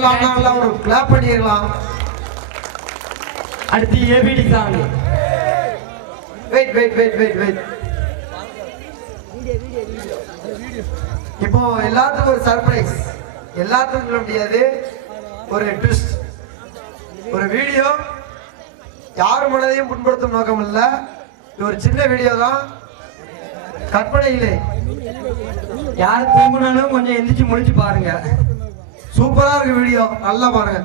சொல்லலாம் நல்லா ஒரு கிளாப் பண்ணிடலாம். அடுத்து ABD song. Wait wait wait wait wait. இப்போ எல்லாத்துக்கும் ஒரு சர்ப்ரைஸ். எல்லாத்துக்கும் சொல்ல முடியாது, ஒரு ட்விஸ்ட். ஒரு வீடியோ யார் மனதையும் புண்படுத்தும் நோக்கம் இல்ல. இது ஒரு சின்ன வீடியோ தான், கற்பனையிலே. யார் தூங்கினாலும் கொஞ்சம் எந்திரிச்சு முடிச்சு பாருங்க. சூப்பரா இருக்கு வீடியோ, நல்லா பாருங்க.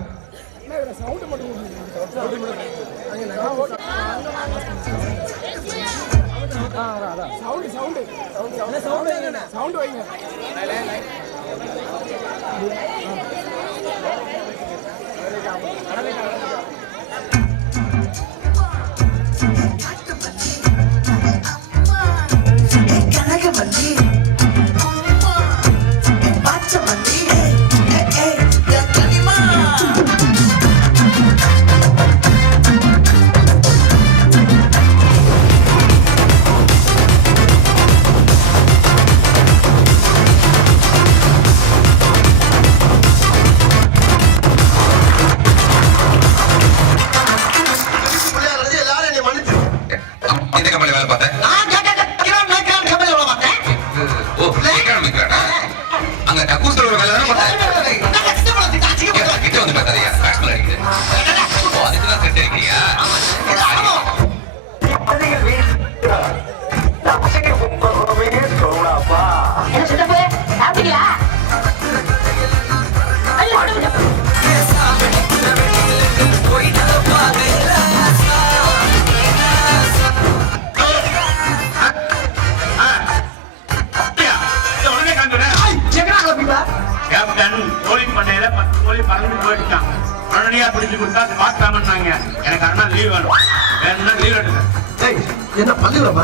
என்ன பள்ளிக்கூடமா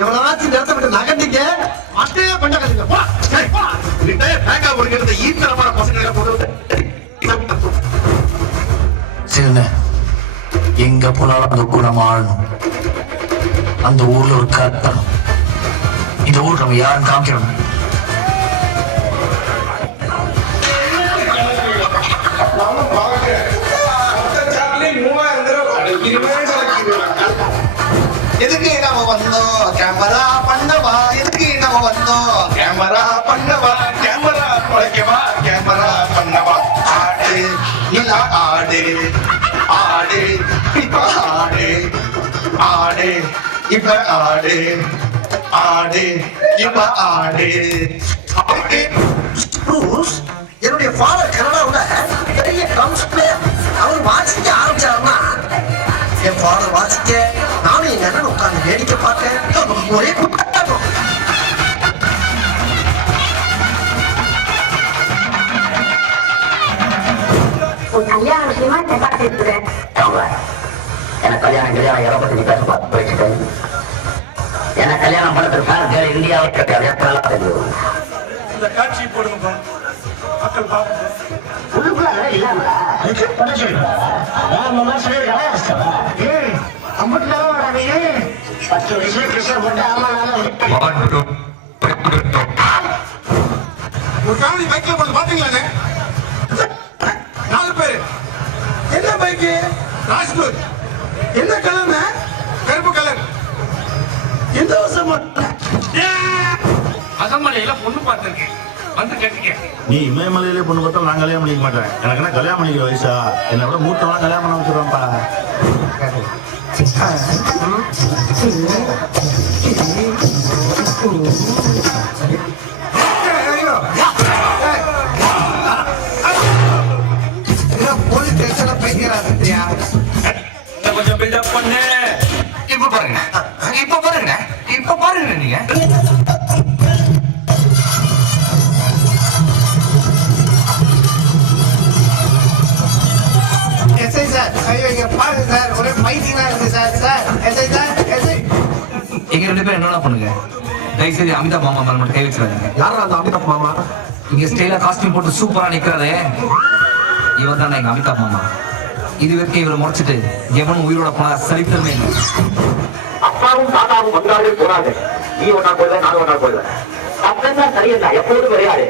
எவ்வளவு நேரத்தை விட்டு நகண்டிங்க அட்டையே பண்ண சின்ன எங்க போனாலும் அந்த குணம் ஆளணும். அந்த ஊர்ல ஒரு கற்பனை. இந்த ஊர் நம்ம யாரும் காமிக்கணும். எதுக்கு நம்ம வந்தோம் கேமரா பண்ணவா? எதுக்கு நம்ம வந்தோம் கேமரா பண்ணவா? கேமரா குறைக்கவா? கேமரா பண்ணவா? ஆடு இல்ல ஆடு ஆடு இப்ப ஆடு ஆடு இப்ப ஆடு ஆடு இப்ப ஆடு. என்னுடைய ஃபாதர் கனடாவோட பெரிய ட்ரம்ஸ் பிளேயர். அவர் வாசிக்க ஆரம்பிச்சாருன்னா என் ஃபாதர் வாசிக்க நானும் எங்க அண்ணன் உட்கார்ந்து வேடிக்கை பார்த்தேன். ஒரே கூட்டம். கல்யாண விஷயமா எனக்கு கல்யாணம் எதை பத்தி பேச எனக்கு கல்யாணம் பண்ணதுக்கு இந்தியாவை இந்த காட்சி போடுங்க மக்கள் பார்க்க ஒரு காணி பைக்ல போட்டு பாத்தீங்களானே? 4 பேரு. என்ன பைக்கு? ராஜ்பூர். என்ன கலர்னா? கருப்பு கலர். எந்த வருஷம்? அகமலையில பொண்ணு பார்த்திருக்கேன், வந்து கேட்டுக்க. நீ இமயமலையிலே பொண்ணு பார்த்தா நான் கல்யாணம் பண்ணிக்க மாட்டேன். எனக்கு என்ன கல்யாணம் பண்ணிக்கிற வயசா? என்னை விட மூத்தவெல்லாம் கல்யாணம் பண்ண வச்சுருவான்ப்பா. கொஞ்சம் பில்டப் பண்ணு. இப்ப பாருங்க, இப்ப பாருங்க, இப்ப பாருங்க. நீங்க எஸ்ஐ சார், ஐயோ இங்க பாருங்க சார், ஒரே ஃபைட்டிங்கா இருக்கு sir. Sir SI sir, SI. எங்க 2 பேரும் என்ன பண்ணுங்க, தயவுசெய்து அமிதாப் மாமா மேல மட்டும் கை வச்சிடாதீங்க. யாரா அந்த அமிதாப் மாமா? இங்க ஸ்டைலா காஸ்டியூம் போட்டு சூப்பரா நிக்கிறதே இவர் தான் எங்க அமிதாப் மாமா. இது வரைக்கும் இவரை முறைச்சிட்டு எவனும் உயிரோட போனா சரித்திரமே இல்லை. அப்பாவும் தாத்தாவும் வந்தாலே போறாது. நீ ஒன்னா போயிட, நானும் ஒன்னா போயிடுவேன். அப்பதான் சரியல்ல, எப்போதும் விளையாடு.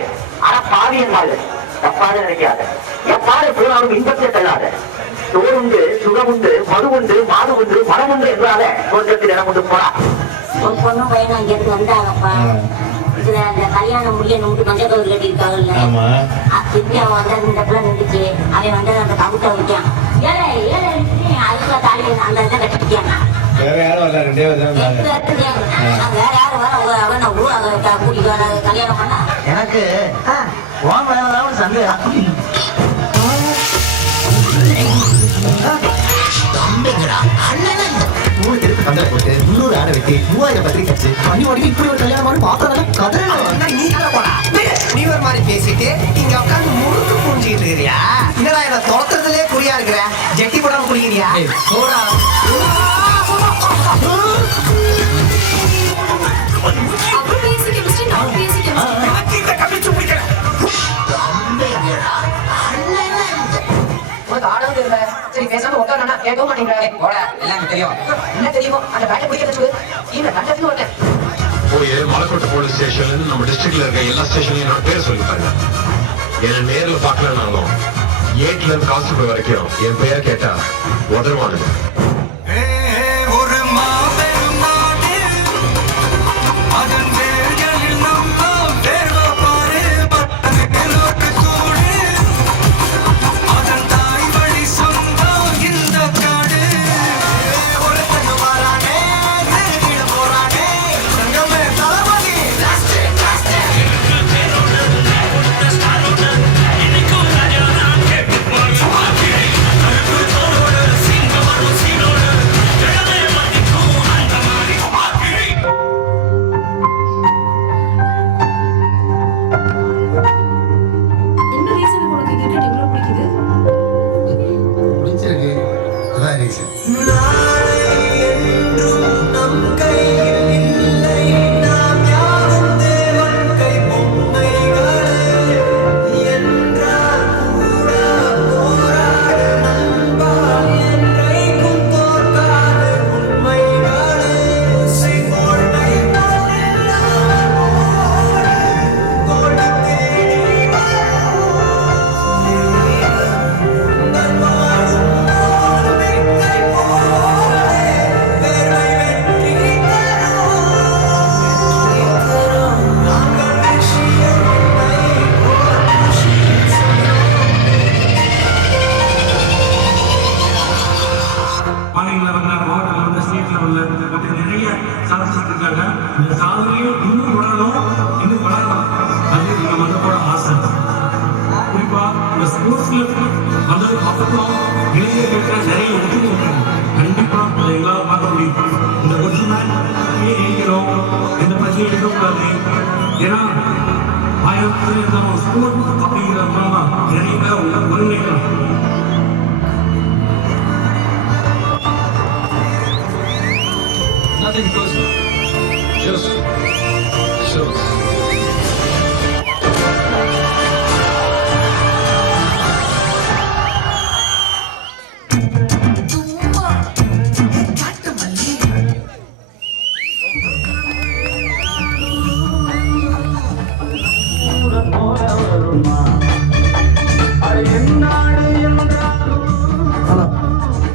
ஆனா பாவி என்றாரு தப்பாக நினைக்காத. என் பாறை போனாலும் இன்பத்தை தள்ளாத. சோறுண்டு சுகமுண்டு மது உண்டு மாது உண்டு மனம் உண்டு என்றால சொர்க்கத்தில் இடம் கொண்டு போறா. ஒரு பொண்ணு பையனும் அங்க இருந்து வந்தாங்கப்பா. இதுல அந்த கல்யாணம் முடியணும் மஞ்சள் கவுரு கட்டியிருக்காங்கல்ல, திருப்பி அவன் வந்தது இந்த பிள்ளை நின்றுச்சு. அவன் வந்தது அந்த கவுட்டை வைக்கான். ஏழை ஏழை அதுக்குள்ள தாலி அந்த இதை கட்டிருக்காங்க. வேற யாரும் வரல, ரெண்டே வேற யாரும் வர அவன் ஊராக கூட்டிட்டு வர கல்யாணம் பண்ணா எனக்கு உன் மேலதான் ஒரு சந்தேகம். போட்டு 300 ஆடை வெட்டி 3000 பத்திரிக்கை கட்சி பண்ணி உடனே இப்படி ஒரு கல்யாணம் பார்க்கறதுல நீ ஒரு மாதிரி பேசிட்டு இங்க உட்காந்து முழுக்க புரிஞ்சுக்கிட்டு இருக்கிறியா? என்னடா என்ன துரத்துறதுலயே குறியா இருக்கிற? ஜெட்டி போடாம குடிக்கிறியா? போடா. சரி பேசாம உட்காரா கேட்க மாட்டேங்கிறாரு. எல்லாம் தெரியும். என்ன தெரியுமோ அந்த பேட்டை பிடிக்கிறது இந்த கண்டத்துல ஓட்ட போய் மலைக்கோட்டை போலீஸ் ஸ்டேஷன் நம்ம டிஸ்ட்ரிக்ட்ல இருக்க எல்லா ஸ்டேஷன்லயும் என்னோட பேர் சொல்லிட்டாங்க. என்ன நேரில் பார்க்கலனாலும் ஏட்ல இருந்து கான்ஸ்டபிள் வரைக்கும் என் பேரை கேட்டா உதருவானுங்க. Nothing personal. Just shows.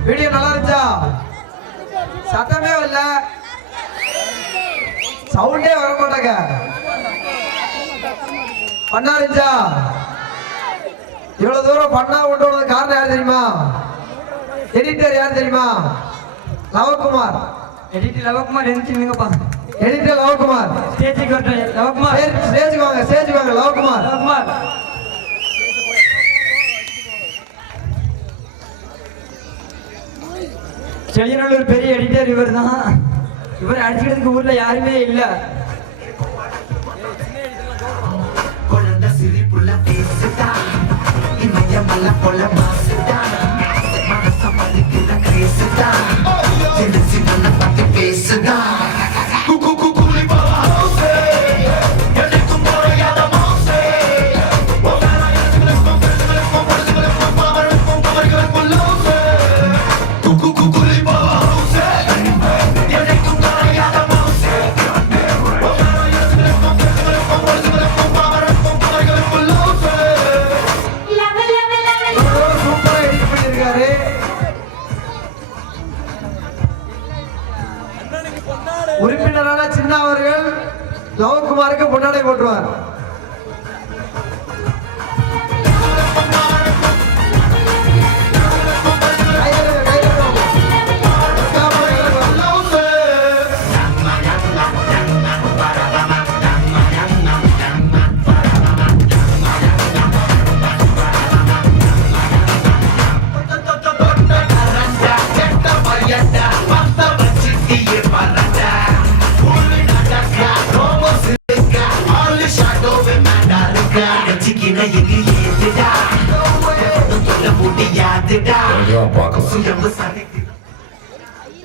Video நல்லா இருந்துச்சா? சத்தமே வரல, சவுண்டே வர மாட்டாங்க. பண்ணா இருந்துச்சா? இவ்வளவு தூரம் பண்ணா கொண்டு வந்தது காரணம் யார் தெரியுமா? எடிட்டர் யார் தெரியுமா? லவகுமார். எடிட்டர் லவகுமார் இருந்துச்சுங்கப்பா. எடிட்டர் லவகுமார். ஸ்டேஜுக்கு வரட்டும் லவகுமார். ஸ்டேஜுக்கு வாங்க, ஸ்டேஜுக்கு வாங்க லவகுமார். லவகுமார் செழியனூர் பெரிய எடிட்டர் இவர் தான். இவர் அடிச்சுக்கிறதுக்கு ஊர்ல யாருமே இல்ல. குழந்தை சிரிப்புள்ள பேசுதா, இமயமல்ல போல மாசுதா, மனச மதிக்கிற பேசுதா, தெரிஞ்சு நல்ல பத்தி பேசுதா. லவகுமாருக்கு பொன்னாடை போட்டுருவார்.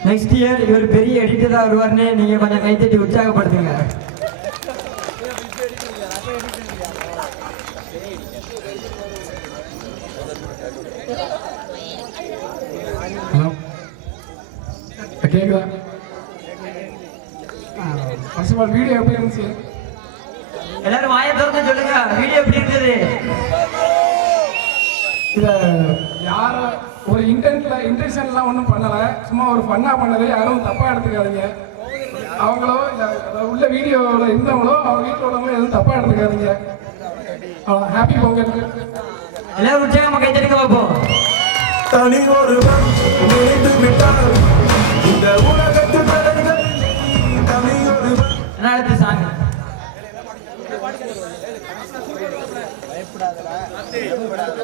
நெக்ஸ்ட் இயர் இவர் பெரிய எடிட்டரா வருவார்னு நீங்க கொஞ்சம் கைத்தட்டி உற்சாகப்படுத்துங்க. கேக்குதா? ஃபர்ஸ்ட் ஆஃப் ஆல் வீடியோ எப்படி இருந்துச்சு? எல்லாரும் வாயை திறந்து சொல்லுங்க, வீடியோ எப்படி இருந்தது? இத யார ஒரு இன்டென்ஷன்லாம் ஒன்றும் பண்ணல, சும்மா ஒரு ஃபன்னா பண்ணது. யாரும் தப்பா எடுத்துக்காதீங்க. அவங்களோ உள்ள வீடியோவில் இருந்தவங்களோ அவங்க வீட்டில் உள்ளவங்களோ எதுவும் தப்பா எடுத்துக்காதீங்க. ஹாப்பி பொங்கல். எல்லாரும் உற்சாகமா கைத்தட்டுங்க பார்ப்போம். தனி ஒரு